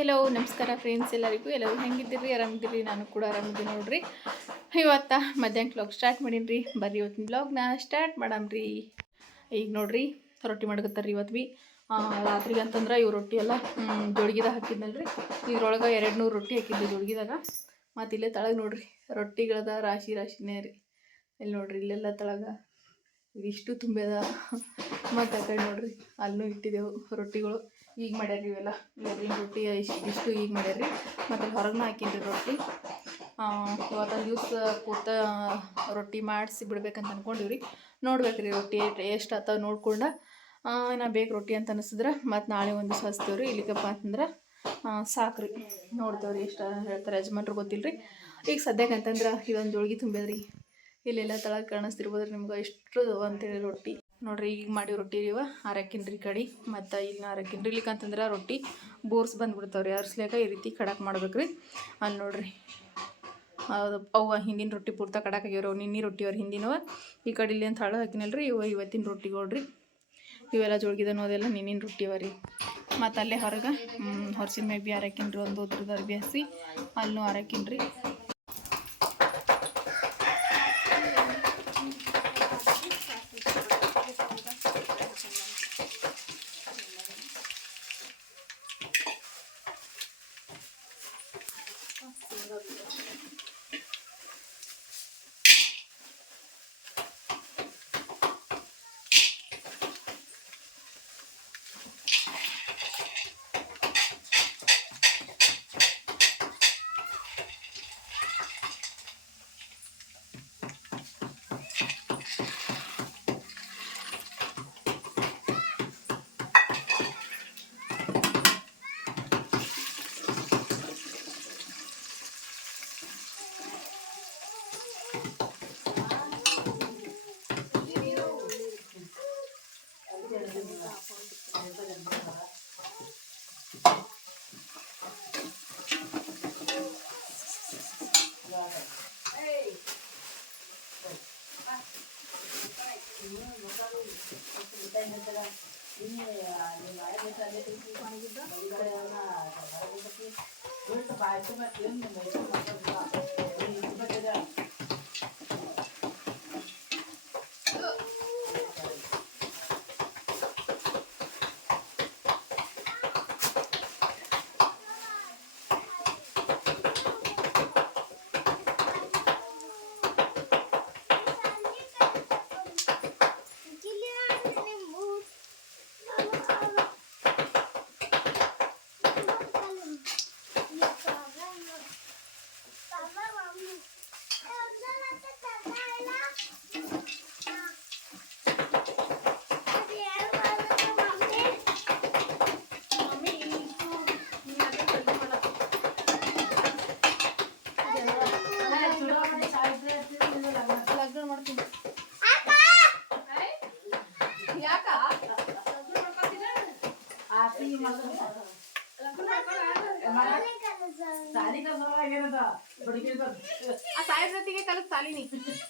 Hello ನಮಸ್ಕಾರ friends ಎಲ್ಲರಿಗೂ. ಎಲ್ಲರೂ ಹೆಂಗಿದ್ದೀರಿ? ಆರಾಮಿದ್ದೀರಿ? ನಾನು ಕೂಡ ಆರಾಮಿದ್ದೀನಿ ನೋಡ್ರಿ. ಇವತ್ತು ಮಧ್ಯಾಹ್ನ ಬ್ಲಾಗ್ ಸ್ಟಾರ್ಟ್ ಮಾಡೀನಿ ರೀ ಬರ್ರಿ ಇವತ್ತಿನ ಬ್ಲಾಗ್ನ ಸ್ಟಾರ್ಟ್ ಮಾಡಮ್ರಿ. ಈಗ ನೋಡ್ರಿ, ರೊಟ್ಟಿ ಮಾಡ್ಕತ್ತಾರ ಇವತ್ತು ಭೀ ರಾತ್ರಿಗೆ ಅಂತಂದ್ರೆ ಇವು ರೊಟ್ಟಿ ಎಲ್ಲ ಜೋಳಿಗೆದಾಗ ಹಾಕಿದ್ನಲ್ಲ ರೀ ಇದ್ರೊಳಗೆ ಎರಡು ನೂರು ರೊಟ್ಟಿ ಹಾಕಿದ್ದೆ ಜೋಡ್ಗಿದಾಗ. ಮತ್ತು ಇಲ್ಲೇ ತಳಗೆ ನೋಡ್ರಿ, ರೊಟ್ಟಿಗಳದ ರಾಶಿ ರಾಶಿನೇ ರೀ. ಇಲ್ಲಿ ನೋಡ್ರಿ, ಇಲ್ಲೆಲ್ಲ ತಳಗ ಇದಿಷ್ಟು ತುಂಬ್ಯದ. ಮತ್ತು ಆ ಕಡೆ ನೋಡ್ರಿ ಅಲ್ಲೂ ಇಟ್ಟಿದ್ದೆವು ರೊಟ್ಟಿಗಳು. ಈಗ ಮಾಡ್ಯಾರಿ ಇವೆಲ್ಲ. ಇವೆಲ್ಲ ರೊಟ್ಟಿ ಇಷ್ಟು ಇಷ್ಟು ಈಗ ಮಾಡ್ಯಾರ್ರಿ. ಮತ್ತು ಹೊರಗನ್ನ ಹೊರಗೆ ಹಾಕಿನ್ರಿ ರೊಟ್ಟಿ. ಇವತ್ತೊಂದು ದಿವ್ಸ ಕೂತ ರೊಟ್ಟಿ ಮಾಡಿಸಿ ಬಿಡ್ಬೇಕಂತ ಅಂದ್ಕೊಂಡಿವ್ರಿ ನೋಡ್ಬೇಕು ರೀ ರೊಟ್ಟಿ ಎಷ್ಟು ಆತ ನೋಡ್ಕೊಂಡು. ನಾ ಬೇಕು ರೊಟ್ಟಿ ಅಂತ ಅನಿಸಿದ್ರೆ ಮತ್ತು ನಾಳೆ ಒಂದು ದಿವಸ ಹಚ್ತೇವ್ರಿ. ಇಲ್ಲಿಗಪ್ಪ ಅಂತಂದ್ರೆ ಸಾಕ್ರಿ. ನೋಡ್ತೇವ್ರಿ ಎಷ್ಟು ಹೇಳ್ತಾರೆ ಯಜಮಾನ್ರು ಗೊತ್ತಿಲ್ಲ ರೀ ಈಗ ಸದ್ಯಕ್ಕೆ ಅಂತಂದ್ರೆ ಇದೊಂದು ಜೋಳಿಗೆ ತುಂಬ್ಯದ್ರಿ. ಇಲ್ಲೆಲ್ಲ ತಳಗೆ ಕಾಣಿಸ್ತಿರ್ಬೋದ್ರಿ ನಿಮ್ಗೆ. ಎಷ್ಟು ಅಂತೇಳಿ ರೊಟ್ಟಿ. ನೋಡ್ರಿ ಈಗ ಮಾಡಿ ರೊಟ್ಟಿ ಇವ. ಅರಕಿನ್ರಿ ಕಡಿ. ಮತ್ತು ಇಲ್ಲಿ ಅರಕಿನ್ರಿ ಇಲ್ಲಿಕಂತಂದ್ರೆ ರೊಟ್ಟಿ ಬೋರ್ಸ್ ಬಂದ್ಬಿಡ್ತಾವ್ರಿ. ಅರ್ಸ್ಲಿಯಾಕ ಈ ರೀತಿ ಕಡಕ್ ಮಾಡ್ಬೇಕ್ರಿ. ಅಲ್ಲಿ ನೋಡ್ರಿ. ಅದು ಅವು ಹಿಂದಿನ ರೊಟ್ಟಿ ಪೂರ್ತ ಕಡಕ್ ಆಗ್ಯಾವ್ರಿ. ನಿನ್ನೆ ರೊಟ್ಟಿ ಅವ್ರು ಹಿಂದಿನವ. ಈ ಕಡೆ ಇಲ್ಲಿ ಅಂತ ಹಳ ಹಾಕಿನಲ್ರಿ. ಇವ ಇವತ್ತಿನ ರೊಟ್ಟಿಗಳ್ರಿ. ಇವೆಲ್ಲ ಜೋಳ್ಗಿದನು ಅದೆಲ್ಲ ನಿನ್ನಿನ ರೊಟ್ಟಿ ಅವ ರೀ. ಮತ್ತು ಅಲ್ಲೇ ಹೊರಗೆ ಹೊರಸಿನ ಮೇ ಬಿ ಅರಕಿನ್ರಿ ಒಂದು ಅರ್ಬಿ ಹಸಿ ಅಲ್ಲೂ ಅರಕಿನ್ರಿ I think the end of the. ಜೊತೆಗೆ ಕಲಸ್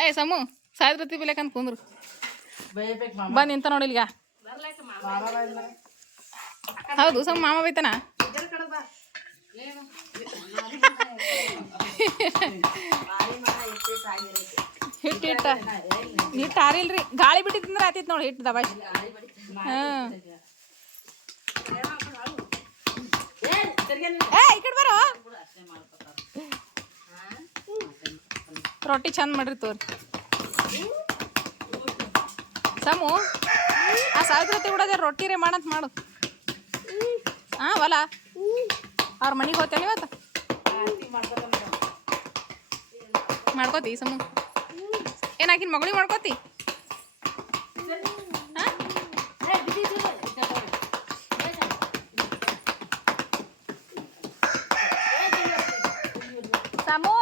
ಏ ಸಮು ಸಾಯ್ದ್ರತಿ ಬಿಲಕಂತ ಕುಂದ್ರು. ಬಾ ನಿಂತ ನೋಡಿಲ್ಗ? ಹೌದು ಸಮ್ ಮಾಮ ಬೈತಾನ? ಹಿಟ್ಟು ಹಿಟ್ಟ ಹಿಟ್ಟು ಆರಿಲ್ರಿ ಗಾಳಿ ಬಿಟ್ಟಿತ್ತಂದ್ರೆ ಆತಿತ್ ನೋಡಿ ಹಿಟ್ಟು ದಬಾಯ್. ಹಾಂ. ಕಡೆ ಬರೋ. ರೊಟ್ಟಿ ಚಂದ ಮಾಡ್ರಿ ತೋರಿ. ಸಮು ಆ ಸಾವಿರ ಬಿಡೋದೇ ರೊಟ್ಟಿ ರೇ ಮಾಡಂತ ಮಾಡು. ಹಾಂ ಹೊಲ ಅವ್ರ ಮನೆಗೆ ಹೋಗ್ತೇನೆ ಇವತ್ತು? ಮಾಡ್ಕೋತಿ ಸಮು ಏನಾಕಿನ ಮಗಳಿಗೆ ಮಾಡ್ಕೋತಿ ಹಾಂ ಸಮು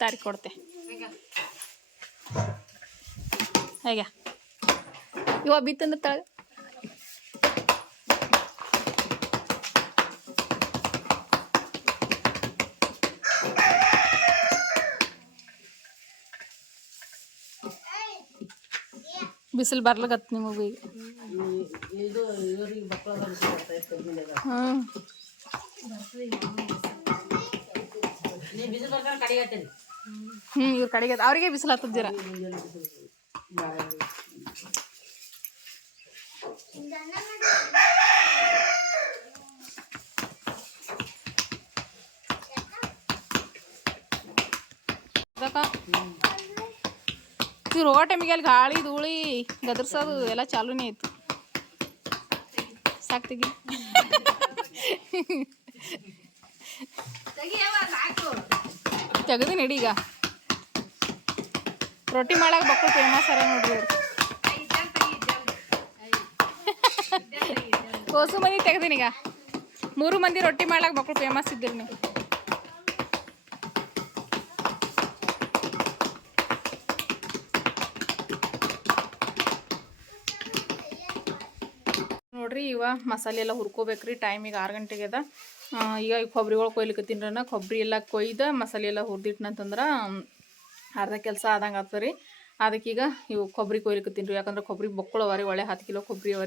ತಾರಿ ಕೊಡ್ತೆ ಹೇಗೆ ಇವ ಬಿತ್ತಂದ್ರೆ ತಳ ಬಿಸಿಲು ಬರ್ಲಾಗತ್ತೆ ನಿಮಗೆ ಈಗ ಈ- ಇತ್ತು ಹ್ಞೂ ಇವ್ರ ಕಡೆಗೆ ಅವ್ರಿಗೆ ಬಿಸಿಲು ಹತ್ತದ ಜರ. ಇವ್ರು ಹೋಗೋ ಟೈಮಿಗೆ ಅಲ್ಲಿ ಗಾಳಿ, ಧೂಳಿ, ಗದರ್ಸೋದು ಎಲ್ಲ ಚಾಲೂನೇ ಆಯ್ತು ಸಾಕು ತೆಗಿ ತೆಗ್ದಿನಿ ಇಡಿ ಈಗ. ರೊಟ್ಟಿ ಮಾಡಕ್ಕೆ ಬಕ್ಕಳು ಫೇಮಸ್ ಅರ ನೋಡ್ರಿ ಕೋಸು ಮಂದಿ ತೆಗ್ದಿನಿ ಈಗ. ಮೂರು ಮಂದಿ ರೊಟ್ಟಿ ಮಾಡಕ್ ಮಕ್ಕಳು ಫೇಮಸ್ ಇದ್ದೀರಿ ನೀವು. ನೋಡ್ರಿ ಇವ ಮಸಾಲೆ ಎಲ್ಲ ಹುರ್ಕೋಬೇಕ್ರಿ ಟೈಮಿಗೆ ಆರು ಗಂಟೆಗೆ ಅದ. ಈಗ ಈ ಕೊಬ್ಬರಿಗಳು ಕೊಯ್ಲಿಕತ್ತೀನ್ರನ ಕೊಬ್ಬರಿ ಎಲ್ಲ ಕೊಯ್ದ ಮಸಾಲೆ ಎಲ್ಲ ಹುರಿದಿಟ್ಟನಂತಂದ್ರೆ ಅರ್ಧ ಕೆಲಸ ಆದಂಗೆ ಆಗ್ತದೆ ರೀ ಅದಕ್ಕೆ ಈಗ ಇವು ಕೊಬ್ಬರಿ ಕೊಯ್ಲಿಕತ್ತೀನಿ ರೀ ಯಾಕಂದ್ರೆ ಕೊಬ್ಬರಿ ಬೊಕ್ಕಳು ಅವ ರೀ, ಒಳ್ಳೆ ಹತ್ತು ಕಿಲೋ ಕೊಬ್ಬರಿ ಅವ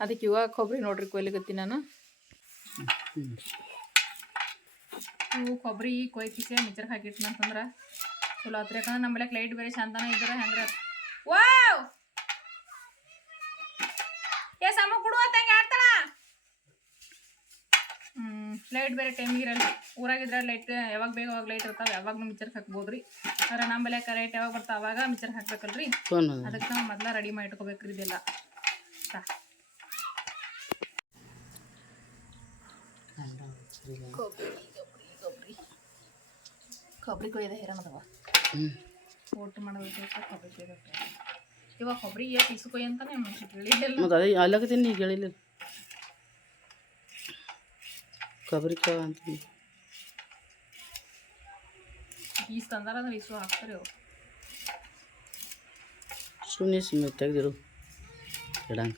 ಅದಕ್ಕೆ ಇವಾಗ ಕೊಬ್ಬರಿ ನೋಡ್ರಿ ಕೊಯ್ಲಿಕತ್ತೀನಿ ನಾನು. ಇವು ಕೊಬ್ಬರಿ ಕೊಯ್ಕಿಸಿ ಮಿಚ್ಚರ್ ಮಿಚರ್ ಹಾಕಿಟ್ನಂತಂದ್ರೆ ಚಲೋ ಆತ್ರಿ. ಯಾಕಂದ್ರೆ ನಮ್ಮ ಲೈಟ್ ಬೇರೆ ಚಂದನ ಇದ್ರೆ, ಹೆಂಗ್ರ ವಾವ್ ಏ ಸಮ ಕೊಡುವ ತಂಗೆ ಆಡ್ತಾಳ ಹ್ಮ್ ಲೈಟ್ ಬೇರೆ ಟೈಮಿಗೆ ಇರಲ್ಲ. ಊರಾಗಿದ್ರೆ ಲೈಟ್ ಯಾವಾಗ ಬೇಗ ಅವಾಗ ಲೈಟ್ ಇರ್ತಾವೆ ಯಾವಾಗ ಮಿಚರ್ ಹಾಕ್ಬೋದು ರೀ ಆದ್ರೆ ನಮ್ಮ ಬೆಲೆ ಕರೆಕ್ಟ್ ಯಾವಾಗ ಬರ್ತಾವೆ ಅವಾಗ ಮಿಚರ್ ಹಾಕ್ಬೇಕಲ್ರಿ? ಅದಕ್ಕೆ ನಾವು ಮೊದಲ ರೆಡಿ ಮಾಡಿ ಇಟ್ಕೋಬೇಕ್ರಿ ಇದೆಲ್ಲ. ಕೊಬ್ಬರಿ ಕೊಯ್ದ ಹೇರನದವ ಊಟ ಮಾಡೋದಕ್ಕೆ ಕೊಬ್ಬರಿ ಕೊಯ್ದ ಇವಾಗ ಕೊಬ್ಬರಿ ಎಷ್ಟು ಇಸು ಕೊಯ್ ಅಂತಾನೆ ಮನುಷ್ಯ ತಿಳಿಯಲ್ಲ ಮತ್ತು ಅದೇ ಈಗ ಹೇಳಿಲ್ಲ ಕೊಬ್ಬರಿ ಕಾವ ಅಂತ ಈಸ್ ತಂದಾರ ಅಂದ್ರೆ ಹಾಕ್ತಾರೆ ಅವ್ರು ಸುಮ್ಮನೆ ಸುಮ್ಮನೆ ತೆಗ್ದಿಡು ಇಡಂಗ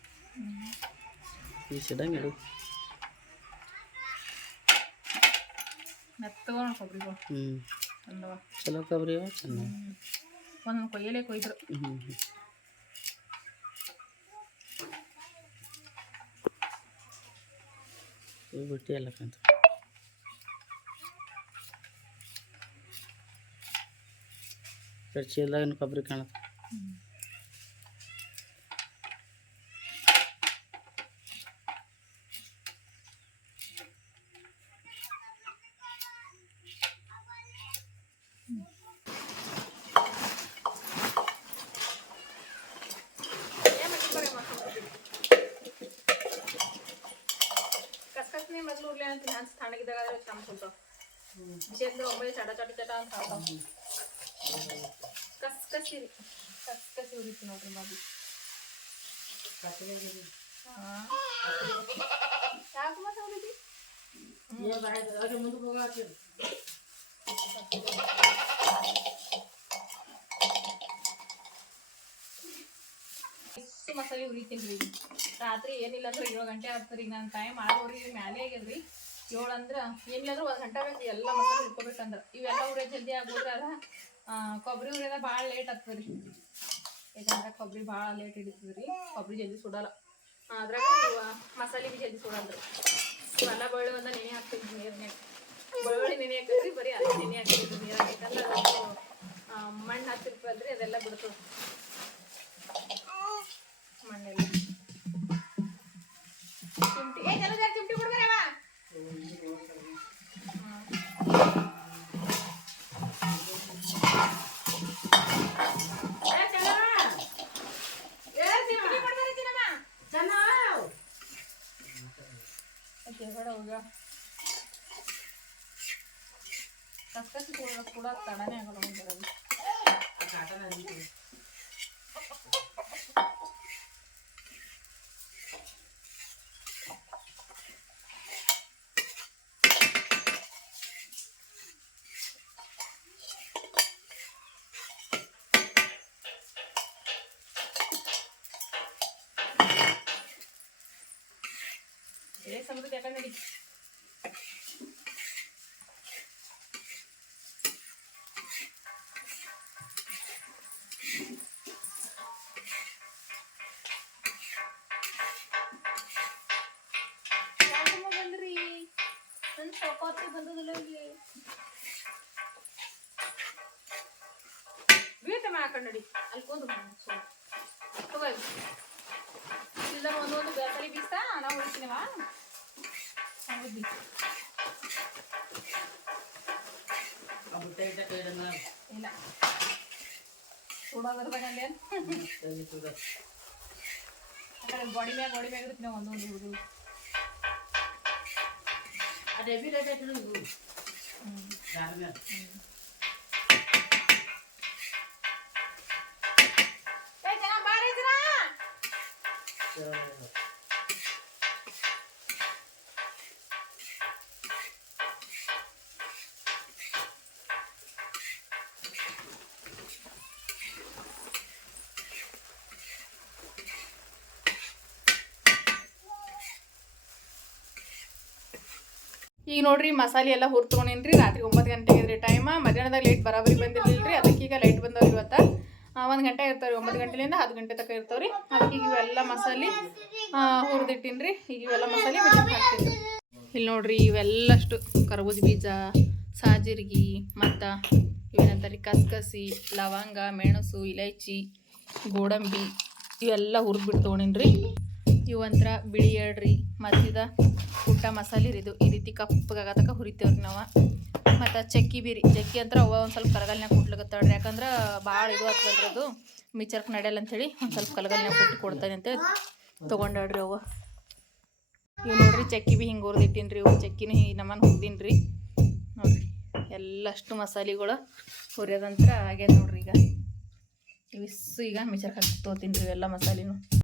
ಈ ಇಡಂಗ ಇಡು ಮೆತ್ತಗ ಕೊಬ್ಬರಿಗಳು ಹ್ಞೂ ಚಲೋ ಕೊಬ್ಬರಿ ಚೆನ್ನಾಗಿ ಒಂದೊಂದು ಕೊಯ್ಯಲೇ ಕೊಯ್ದ್ರು. ಹ್ಞೂ ಹ್ಞೂ ಇವು ಬಿಟ್ಟು ಎಲ್ಲಕ್ಕಂತ ಚೀಲದಾಗಿನ ಕೊಬ್ಬರಿ ಕಾಣತ್ತೆ. ಮೊದಲು ಉರ್ಲಿ ಅಂತ ನಾನು ತಣ್ಣಗಿದ್ದಾಗ ಚಮ್ ಸ್ವಲ್ಪ ಬಿಸಿ ಅಂದ್ರೆ ಒಬ್ಬಳೆ ಚಟ ಚಟ ಚಟ ಅಂತ ಹಾಕ್ತಾವ ಕಸ್ಕಸಿ ರೀ ಕಸ್ಕಸಿ ಉರಿತು ಎಷ್ಟು ಮಸಾಲೆ ಉರಿತೀನಿ ರೀ ರಾತ್ರಿ ಏನಿಲ್ಲ ಅಂದ್ರೆ ಏಳು ಗಂಟೆ ಆಗ್ತದೆ ಈಗ ನನ್ನ ಟೈಮ್ ಆಗೋರಿಗೆ ಮ್ಯಾಲೆ ಆಗ್ಯದ್ರಿ. ಏಳು ಅಂದ್ರೆ ಏನಿಲ್ಲ ಅಂದ್ರೆ ಒಂದು ಗಂಟೆ ಬೇಕು ಎಲ್ಲ ಮಸಾಲೆ ಹುರ್ಕೋಬೇಕಂದ್ರೆ ಇವೆಲ್ಲ ಉರಿಯೋ ಜಲ್ದಿ ಆಗೋದ್ರೆ ಅದ ಕೊಬ್ಬರಿ ಉರಿಯೋದ ಭಾಳ ಲೇಟ್ ಆಗ್ತದೆ ರೀ. ಯಾಕಂದ್ರೆ ಕೊಬ್ಬರಿ ಭಾಳ ಲೇಟ್ ಹಿಡಿತದೆ ರೀ. ಕೊಬ್ಬರಿ ಜಲ್ದಿ ಸುಡಲ್ಲ. ಅದ್ರಾಗ ಮಸಾಲೆ ಬಿ ಜಲ್ದಿ ಸುಡಲ್ಲ ಇವೆಲ್ಲ ಬಳ್ಳಿ ಒಂದ ನೆನೆ ಹಾಕ್ತೀವಿ ನೀರ್ನ್ಯಾಗ ಬೆಳ್ಳುಳ್ಳಿ ನೆನೆ ಹಾಕಿದ್ರಿ ಬರೀ ಅದೇ ನೆನೆ ಹಾಕ್ತೀವಿ ನೀರಾಗ ಯಾಕಂದ್ರೆ ಮಣ್ಣು ಹಾಕ್ತಿರ್ತೀವಲ್ರಿ ಅದೆಲ್ಲ ಬಿಡ್ತದೆ. ಮಣ್ಣೆಲ್ಲ. ಚಿಮ್ಟಿ ಏ ಚಲೋ ಜರ ಚಿಮ್ಟಿ ಕೊಡ್ಬೇರವ ಕಸ್ಕಸಿ ಕೂಡ ಕೂಡ ತಡನೇ ಆಗಲ್ಲ ಒಂಥರ ಮಾ ಆ ಕಡೆ ನಡಿ ಅಲ್ಲಿ ಕೂದು ತಗೋ ಇದು. ಇಲ್ದಾರ ಒಂದೊಂದು ಬೇಸರಿ ಬೀಸ್ತಾ ನಾವು ಉಳಿಸ್ತೀನಿವಾ ಹೌದು ಆ ಬುಟ್ಟ ಇಟ್ಟ ಕೈಡಂಗ ಇಲ್ಲ ಸುಡೋದ್ರದಾಗ ಅಲ್ಲೇ ತಲೆ ಸುಡ ಆ ಕಡೆ ಬಾಡಿ ಮ್ಯಾಗ ಬಾಡಿ ಮ್ಯಾಗ ಇರುತ್ತೆ ಒಂದೊಂದು ಹುಡುಗರು ಆ ಡಬ್ಬಿ ರೇಟ್ ಆಯ್ತು ಇವು ಈಗ ನೋಡ್ರಿ, ಮಸಾಲೆ ಎಲ್ಲ ಹುರ್ತ್ಕೊಂಡೇನ್ರಿ ರಾತ್ರಿ ಒಂಬತ್ತು ಗಂಟೆಗೆ ಇದ್ರಿ ಟೈಮ ಮಧ್ಯಾಹ್ನದಾಗ ಲೈಟ್ ಬರಾಬರಿ ಬಂದಿರ್ಲಿಲ್ಲ ರೀ ಅದಕ್ಕೀಗ ಲೈಟ್ ಬಂದವ್ರಿ ಇವತ್ತು. ಒಂದು ಗಂಟೆ ಇರ್ತಾವ್ರಿ, ಒಂಬತ್ತು ಗಂಟೆಲಿಂದ ಹತ್ತು ಗಂಟೆ ತನಕ ಇರ್ತಾವ್ರಿ. ಅದಕ್ಕೆ ಇವೆಲ್ಲ ಮಸಾಲೆ ಹುರಿದಿಟ್ಟಿನ್ರಿ. ಈಗ ಇವೆಲ್ಲ ಮಸಾಲೆ ಹಾಕ್ತೀನಿ ಇಲ್ಲಿ ನೋಡ್ರಿ ಇವೆಲ್ಲಷ್ಟು ಕರ್ಬೂಜ ಬೀಜ, ಸಾಜಿರ್ಗಿ, ಮತ್ತು ಇವೇನಂತಾರೆ, ಕಸ್ಕಸಿ, ಲವಂಗ, ಮೆಣಸು, ಇಲೈಚಿ, ಗೋಡಂಬಿ ಇವೆಲ್ಲ ಹುರಿದ್ಬಿಟ್ಟು ತೊಗೊಂಡಿನ್ರಿ ಇವಂತ್ರ ಬಿಳಿ ಎಳ್ರಿ, ಮತ್ತಿದ ಊಟ ಮಸಾಲೆ ರೀ ಇದು. ಈ ರೀತಿ ಕಪ್ಪಗಾಗತಕ ಹುರಿತೇವ್ರಿ ನಾವು. ಮತ್ತು ಚಕ್ಕಿ ಬೀರಿ, ಚಕ್ಕಿ ಅಂತ ಅವ ಒಂದು ಸ್ವಲ್ಪ ಕರಗಲ್ನಾಗ ಕುಟ್ಲಕತ್ತಾಳ್ರಿ ಯಾಕಂದ್ರೆ ಭಾಳ ಇದು ಆಗ್ತದ್ರಿ ಅದು. ಮಿಚರ್ಕ್ ನಡೆಯಲ್ಲ ಅಂತೇಳಿ ಒಂದು ಸ್ವಲ್ಪ ಕಲಗಲ್ನಾಗ ಕೊಟ್ಟು ಕೊಡ್ತಾನೆ ಅಂತ ತೊಗೊಂಡಾಡ್ರಿ ಅವ. ಇವು ನೋಡ್ರಿ ಚಕ್ಕಿ ಬಿ ಹಿಂಗೆ ಹುರಿದಿಟ್ಟಿನ್ರಿ ಇವು ಚಕ್ಕಿನ ಹಿಂಗೆ ನಮ್ಮನ್ನು ಹುರಿದೀನಿ ನೋಡ್ರಿ ಎಲ್ಲಷ್ಟು ಮಸಾಲೆಗಳು ಹುರಿಯೋದಂತ ಆಗ್ಯದ ನೋಡ್ರಿ ಈಗ. ಇವಿಸ್ ಈಗ ಮಿಚರ್ಕ್ ಹಾಕಿ ತೊಗೋತೀನಿ ರೀ ಎಲ್ಲ ಮಸಾಲೆನು.